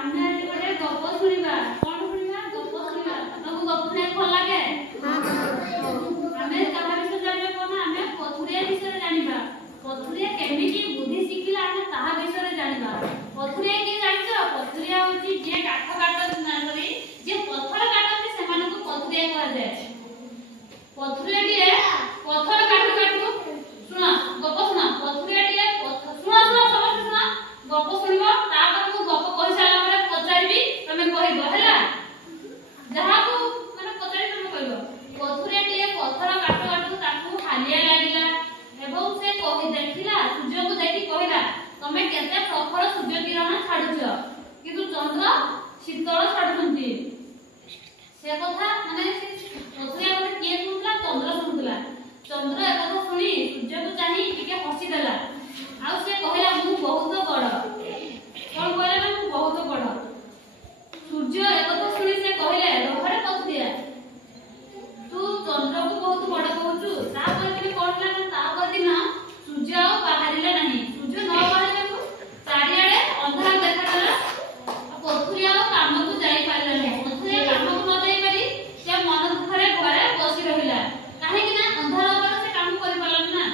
ଆମେ ଆଜି ଗୋଟେ ଗପ ଶୁଣିବା। କଣ ଶୁଣିବା? ଗପ ଶୁଣିବା। ତମକୁ ଗପ ଶୁଣିବାକୁ ଭଲ ଲାଗେ? ଆମେ କାହା ବିଷୟରେ ଜାଣିବା କଣ? ଆମେ ପଥୁରିଆ ବିଷୟରେ ଜାଣିବା। ପଥୁରିଆ କେମିତି ବୁଦ୍ଧି ଶିଖିଲା ଆମେ ତାହା ବିଷୟରେ ଜାଣିବା। ପଥୁରିଆ କିଏ ଜାଣିଛ? ପଥୁରିଆ ହଉଛି ଯିଏ କାଠ କାଟନ୍ତି ନା ସରି ଯିଏ ପଥର କାଟନ୍ତି ସେମାନଙ୍କୁ ପଥୁରିଆ କୁହାଯାଏ। ପଥୁରିଆଟିଏ ପଥର କାଟୁ କାଟୁ ଶୁଣ ଗପ ଶୁଣ। ପଥୁରିଆଟିଏ ଶୁଣ ସମସ୍ତେ ଶୁଣ ଗପ ଶୁଣିବ। ତାପରେ ମୁଁ ଗପ କହି ସାରିଲା ପରେ ପଚାରିବି ତମେ କହିବ ହେଲା। ଯାହାକୁ ମାନେ ପଚାରି ତମେ କହିବ। ପଥୁରିଆଟିଏ ପଥର କାଟୁ କାଟୁ ତାକୁ ହାଲିଆ ଲାଗିଲା ଏବଂ ସେ ଦେଖିଲା ସୂର୍ଯ୍ୟକୁ ଦେଖି କହିଲା ତମେ କେତେ ପ୍ରଖର ସୂର୍ଯ୍ୟ କିରଣ ଛାଡୁଛ କିନ୍ତୁ ଚନ୍ଦ୍ର ଶୀତଳ ଛାଡୁଛନ୍ତି। ସେ କଥା ମାନେ ପଥୁରିଆ ଗୋଟେ କିଏ ଶୁଣୁଥିଲା? ଚନ୍ଦ୍ର ଶୁଣୁଥିଲା। ଚନ୍ଦ୍ର ଏକଥା ଶୁଣି ସୂର୍ଯ୍ୟକୁ ଚାହିଁ ଟିକେ ହସିଦେଲା। ଆଉ ସେ କହିଲା ମୁଁ ବହୁତ ବଡ। କଣ କହିଲା ନା ମୁଁ ବହୁତ ବଡ। ସୂର୍ଯ୍ୟ ଏକଥା ଶୁଣି ସେ କହିଲେ ରହରେ ପଥୁରିଆ ତୁ ଚନ୍ଦ୍ରକୁ ବହୁତ ବଡ କହୁଛୁ। ତାପରେ ଦିନ କଣ ହେଲା ନା ତାପରେ ଦିନ ସୂର୍ଯ୍ୟ ଆଉ ବାହାରିଲେ ନାହିଁ। ସୂର୍ଯ୍ୟ ନ ବାହାରିବାକୁ ଚାରିଆଡେ ଅନ୍ଧାର ଦେଖାଗଲା। ପଥୁରିଆ ଆଉ କାମକୁ ଯାଇପାରିଲା ନାହିଁ। ପଥୁରିଆ କାମକୁ ନ ଯାଇପାରି ସେ ମନ ଦୁଃଖରେ ଘରେ ବସି ରହିଲା। କାହିଁକି ନା ଅନ୍ଧାର ଉପରେ ସେ କାମ କରିପାରିଲାନି ନା।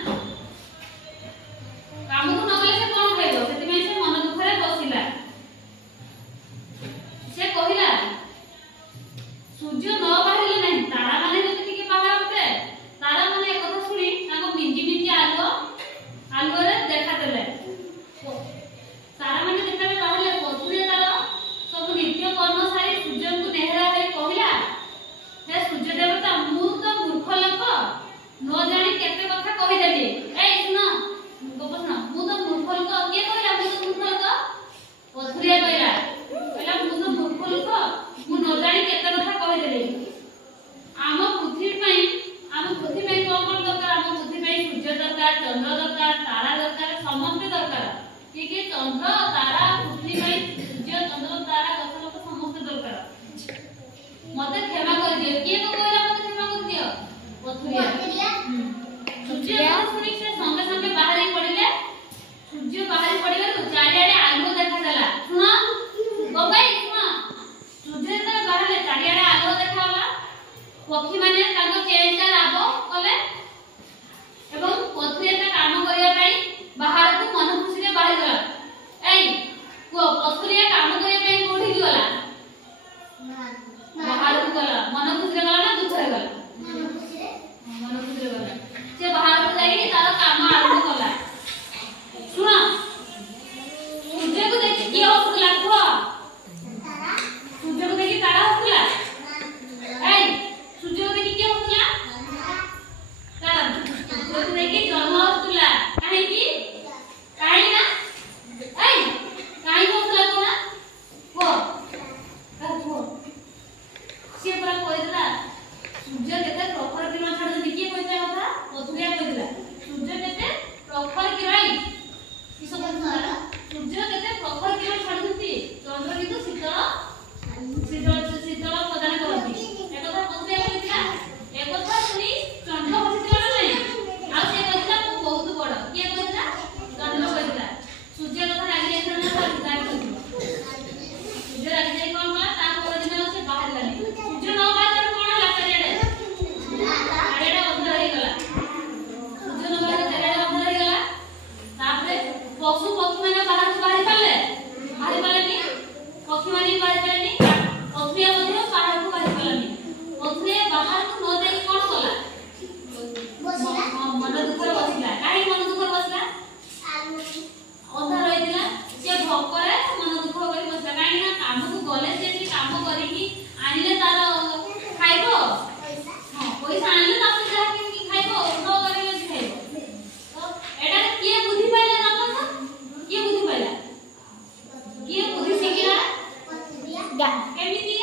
କାମକୁ ନ ଗଲେ ସେ କଣ ଖାଇବ? ସେଥିପାଇଁ ସେ ମନ ଦୁଃଖରେ ବସିଲା। ସେ କହିଲା ସୂର୍ଯ୍ୟ ନ ବାହାରିଲେ ନାହିଁ ତାରା ମାନେ ଯଦି ଟିକେ ବାହାରନ୍ତେ। ତାରା ମାନେ ଏକଥା ଶୁଣି ତାଙ୍କ ମିଞ୍ଜି ମିଞ୍ଜି ଆଲୁଅରେ ଦେଖାଦେଲେ। ତାରା ମାନେ ଯେତେବେଳେ ବାହାରିଲେ ପଥୁରିଆ ତାର ସବୁ ନିତ୍ୟ କର୍ମ ସାରି ସୂର୍ଯ୍ୟଙ୍କୁ ନେହେରା ହୋଇ କହିଲା ହେ ସୂର୍ଯ୍ୟ ଦେବତା ମୁଁ ତ ମୂର୍ଖ ଲୋକ ନ ଜାଣି କେତେ କଥା କହିଦେଲି। ଏଇ ଶୁଣ ଗପ ଶୁଣ। ମୁଁ ତ ମୂର୍ଖ ଲୋକ। କିଏ କହିଲା ମୁଁ ତ ମୂର୍ଖ ଲୋକ? ପଥୁରିଆ କହିଲା ମୁଁ ତ ମୂର୍ଖ ଲୋକ ମୁଁ ନ ଜାଣି କେତେ କଥା କହିଦେଲି। ଆମ ପୃଥିବୀ ପାଇଁ କଣ କଣ ଦରକାର? ଆମ ପୃଥିବୀ ପାଇଁ ସୂର୍ଯ୍ୟ ଦରକାର, ଚନ୍ଦ୍ର ଦରକାର, ତାରା ଦରକାର, ସମସ୍ତେ ଦରକାର। କିଏ ଚନ୍ଦ୍ର ତାରା ପୃଥିବୀ ପାଇଁ ସୂର୍ଯ୍ୟ ଚନ୍ଦ୍ର ତାରା ଗଛ ଲତା ସମସ୍ତେ ଦରକାର। ମତେ କ୍ଷମା କରିଦିଅ। କିଏ କହିଲା ମତେ କ୍ଷମା କରିଦିଅ? ପଥୁରିଆ। ସୂର୍ଯ୍ୟ ଶୁଣି ସେ ସଙ୍ଗେ ସଙ୍ଗେ ବାହାରି ପଡିଲେ। ସୂର୍ଯ୍ୟ ବାହାରି ପଡିବାରୁ ଚାରିଆଡେ ଆଲୁଅ ଦେଖାଦେଲା। ଶୁଣ ଗପାଇ ଶୁଣ। ସୂର୍ଯ୍ୟ ଯେତେବେଳେ ବାହାରିଲେ ଚାରିଆଡେ ଆଲୁଅ ଦେଖାଗଲା। ପକ୍ଷୀମାନେ ତାଙ୍କ ଚେଞ୍ଚା ରାବ କଲେ ଏବଂ ପଥୁରିଆ ତା କାମ କରିବା ପାଇଁ ବାହାରକୁ ମନ ଖୁସିରେ ବାହାରିଗଲା। ଏଇ କୁହ ପଥୁରିଆ କାମ କରିବା ପାଇଁ କୋଉଠିକି ଗଲା? ବାହାରକୁ ଗଲା। ମନ ଖୁସିରେ ଗଲା ନା ଦୁଃଖରେ ଗଲା? ମନ ଖୁସିରେ ଗଲା। ସେ ବାହାରକୁ ଯାଇ ତାର କାମ ଆରମ୍ଭ କଲା। ଶୁଣ ସୂର୍ଯ୍ୟକୁ ଦେଖି କିଏ ହସୁଥିଲା କୁହ? ସୂର୍ଯ୍ୟକୁ ଦେଖି ତାରା ହସୁଥିଲା। ଏଇ ସୂର୍ଯ୍ୟକୁ ଦେଖି କିଏ ହସୁଥିଲା? ତାରା। ସୂର୍ଯ୍ୟକୁ ଦେଖି ଜହ୍ନ ହସୁଥିଲା। କାହିଁକି? କାହିଁକି ନା ଏଇ କାହିଁକି ହସୁଥିଲା କୁହ? କୁହ ସିଏ ପରା କହିଥିଲା ସୂର୍ଯ୍ୟ କେତେ ପ୍ରଖର କିରଣ ଛାଡୁଛନ୍ତି। କିଏ କହିଥିଲା କଥା? ପଥୁରିଆ କହିଥିଲା। ସୂର୍ଯ୍ୟ କେତେ ପ୍ରଖର କିରଣ ସୂର୍ଯ୍ୟ କେତେ ପ୍ରଖର କିରଣ ଛାଡୁଛନ୍ତି। ଚନ୍ଦ୍ର କିନ୍ତୁ ଶୀତଳ ପ୍ରଦାନ କରନ୍ତି। ଏକଥା ପଥୁରିଆ କହିଥିଲା। ଏକଥା ଶୁଣି ଚନ୍ଦ୍ର ହସିଥିଲା ନା ନାହିଁ? ଆଉ ସେ କହିଥିଲା ମୁଁ ବହୁତ ବଡ। କିଏ କହିଥିଲା? ଚନ୍ଦ୍ର କହିଥିଲା। ସୂର୍ଯ୍ୟ କଥା ରାଗି ଯାଇଥିଲା ନା? ସୂର୍ଯ୍ୟ ରାଗି ଯାଇ କଣ କଲା? ତା ପରଦିନ ସେ ବାହାରିଲାନି। ସୂର୍ଯ୍ୟ ନ ବାହାରିବାରୁ କଣ ହେଲା? ଚାରିଆଡେ ଅନ୍ଧାର ହେଇଗଲା। ସୂର୍ଯ୍ୟ ନ ବାହାରିଲେ ଚାରିଆଡେ ଅନ୍ଧାର ହେଇଗଲା। ତାପରେ ପଶୁ ପକ୍ଷୀ ମାନେ ବାହାରକୁ ବାହାରି ପାରିଲେନି। ପକ୍ଷୀ ମାନେ ବାହାରି ପାରିଲେନି। ପଥୁରିଆ ମଧ୍ୟ ବାହାରକୁ ବାହାରି ପାରିଲାନି। ପଥୁରିଆ ବାହାରକୁ ନ ଯାଇ କଣ କଲା? ମନ ଦୁଃଖରେ ବସିଲା। କାହିଁକି ମନ ଦୁଃଖରେ ବସିଲା? ଅନ୍ଧାର ହେଇଥିଲା। ସେ ଭୋକରେ ମନ ଦୁଃଖ କରି ବସିଲା। କାହିଁକି ନା କାମକୁ ଗଲେ ସେ କାମ କରିକି ଆଣିଲେ ତାର ଖାଇବ। ପଇସା ଆଣିଲେ ତାପରେ ଯାହା କିଣିକି ଖାଇବ। ନ କରିଲେ ଖାଇବ। ତ ଏଟା କିଏ ବୁଦ୍ଧି ପାଇଲା ନା? କିଏ ବୁଦ୍ଧି ପାଇଲା? କିଏ ବୁଦ୍ଧି ଶିଖିଲା? କେମିତି?